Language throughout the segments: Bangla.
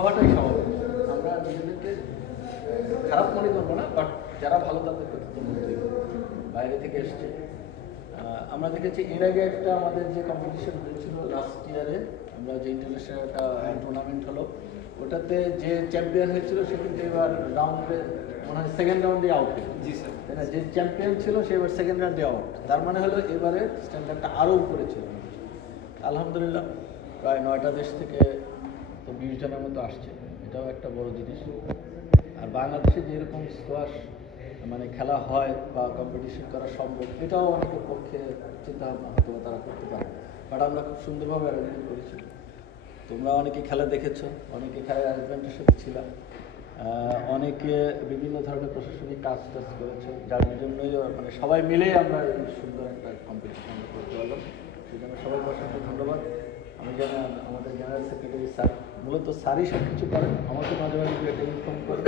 হওয়াটাই স্বাভাবিক। আমরা নিজেদেরকে খারাপ মনে করবো না, বাট যারা ভালো তাদেরকে তো বলতেই হবে। বাইরে থেকে এসছে। আমরা দেখেছি এর আগে একটা আমাদের যে কম্পিটিশন হয়েছিল লাস্ট ইয়ারে, আমরা যে ইন্টারন্যাশনাল একটা টুর্নামেন্ট হলো, ওটাতে যে চ্যাম্পিয়ন হয়েছিল সে কিন্তু এবার রাউন্ডে মনে হয় সেকেন্ড রাউন্ডে আউট হয়েছে। জি স্যার, তাই না? যে চ্যাম্পিয়ন ছিল সে এবার সেকেন্ড রাউন্ডে আউট। তার মানে হলো এবারে স্ট্যান্ডার্ডটা আরও উপরে ছিল। আলহামদুলিল্লাহ প্রায় 9টা দেশ থেকে তো 20 জনের মতো আসছে, এটাও একটা বড় জিনিস। আর বাংলাদেশে যেরকম স্কোয়াশ মানে খেলা হয় বা কম্পিটিশন করা সম্ভব, এটাও অনেকের পক্ষে চিন্তা ভাবনা হয়তো তারা করতে পারে, বাট আমরা খুব সুন্দরভাবে অ্যারেঞ্জমেন্ট করেছি। তোমরা অনেকে খেলা দেখেছো, অনেকে খেলার অ্যারেঞ্জমেন্টের সাথে ছিলাম, অনেকে বিভিন্ন ধরনের প্রশাসনিক কাজ টাজ করেছে, যার জন্যই মানে সবাই মিলেই আমরা এই সুন্দর একটা কম্পিটিশন করতে পারলাম। সেই জন্য সবাইকে অসংখ্য ধন্যবাদ। আমি জানি আমাদের জেনারেল সেক্রেটারি স্যার, মূলত স্যারই সব কিছু করেন, আমাকে মাঝে মাঝে একটা ইনফর্ম করেন,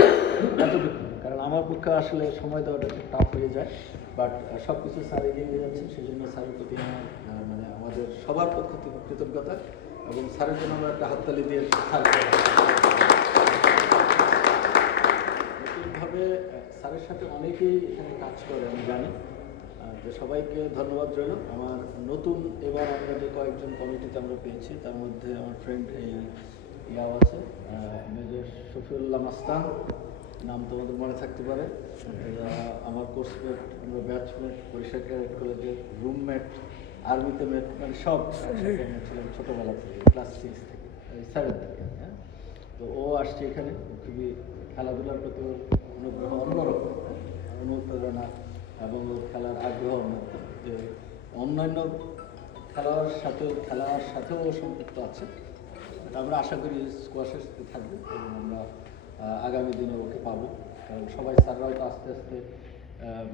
এতটুকু। কারণ আমার পক্ষে আসলে সময় দেওয়াটা একটু টাফ হয়ে যায়, বাট সব কিছু স্যার এগিয়ে নিয়ে যাচ্ছেন, সেই জন্য স্যারের প্রতি আমার মানে আমাদের সবার পক্ষ থেকে কৃতজ্ঞতা, এবং স্যারের জন্য আমরা একটা হাততালি দিয়ে স্যার নতুনভাবে স্যারের সাথে অনেকেই এখানে কাজ করে আমি জানি, যে সবাইকে ধন্যবাদ রইল। আমার নতুন এবার আমরা যে কয়েকজন কমিটিতে আমরা পেয়েছি, তার মধ্যে আমার ফ্রেন্ড এই ইয়াও আছে, মেজর শফিউল্লাহ মাস্তান, নাম তোমাদের মনে থাকতে পারে। আমার কোর্সমেট, আমরা ব্যাচমেট, বরিশাল ক্যাডেট কলেজের রুমমেট, আর্মিতে মেট, মানে সব ছিলাম ছোটোবেলা থেকে, ক্লাস 6 থেকে 7 থেকে। হ্যাঁ, তো ও আসছে এখানে, খুবই খেলাধুলার প্রতি ওর অনুগ্রহ অন্যরকম, অনুপ্রেরণা এবং ওর খেলার আগ্রহ অন্যরকম। যে অন্যান্য খেলার সাথেও সম্পৃক্ত আছে। আমরা আশা করি স্কোয়াশের সাথে থাকবে এবং আমরা আগামী দিনে ওকে পাবো। কারণ সবাই স্যাররাও তো আস্তে আস্তে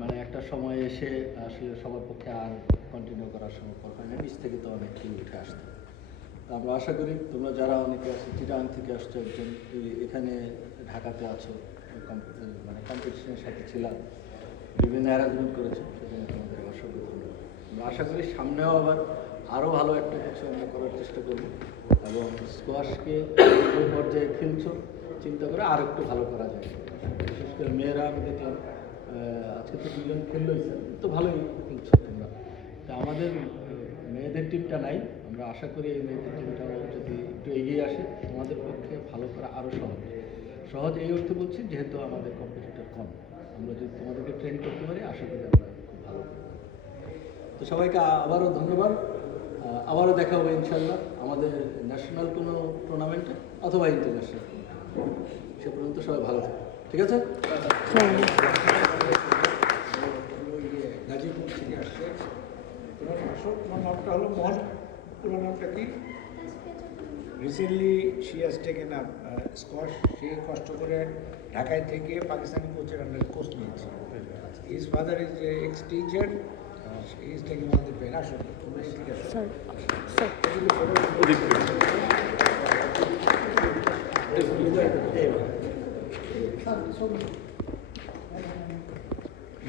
মানে একটা সময় এসে আসলে সবার পক্ষে আর কন্টিনিউ করার সম্ভব হয় না, নিচ থেকে তো অনেক কিছু উঠে আসতে। আমরা আশা করি তোমরা যারা অনেকে আসছো, চিটাগাং থেকে আসছো, একজন এখানে ঢাকাতে আছো, মানে কম্পিটিশনের সাথে ছিলাম, বিভিন্ন অ্যারেঞ্জমেন্ট করেছো, সেজন্য তোমাদের অসংখ্য ধন্যবাদ। আমরা আশা করি সামনেও আবার আরও ভালো একটা কিছু আমরা করার চেষ্টা করব, এবং স্কোয়াশকে যে পর্যায়ে খেলছো চিন্তা করে আর একটু ভালো করা যায়। বিশেষ করে মেয়েরা আমি দেখলাম আজকে তো 2জন খেললো, তো ভালোই খেলছো তোমরা। তা আমাদের মেয়েদের টিমটা নাই, আমরা আশা করি এই মেয়েদের টিমটাও যদি একটু এগিয়ে আসে আমাদের পক্ষে ভালো করা আরও সহজ এই অর্থে বলছি, যেহেতু আমাদের কম্পিটিটর কম, আমরা যদি তোমাদেরকে ট্রেন করতে পারি আশা করি আমরা খুব ভালো। তো সবাইকে আবারও ধন্যবাদ, আবারও দেখা হবে ইনশাল্লাহ আমাদের ন্যাশনাল কোনো টুর্নামেন্টে অথবা ইন্টারন্যাশনাল। সে পর্যন্ত সবাই ভালো থাকে, ঠিক আছে? গাজীপুর থেকে আসছে, তোমার নামটা হলো মোহন, পুরো নামটা কি? Recently she has taken up squash. সে কষ্ট করে ঢাকায় থেকে পাকিস্তানি কোচের আন্ডারে কোচ নিয়েছে। His father is ex teacher, he is taking all the pain. আসলে তোমরা ঠিক আছে,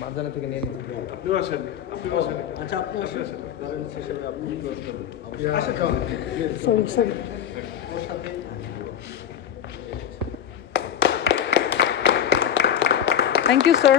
মাঝখানে থেকে নিয়ে নিন। আপনিও আসেন, আচ্ছা আপনি আসেন, প্যারেন্টস হিসেবে আপনি সরি ওর সাথে থ্যাংক ইউ স্যার।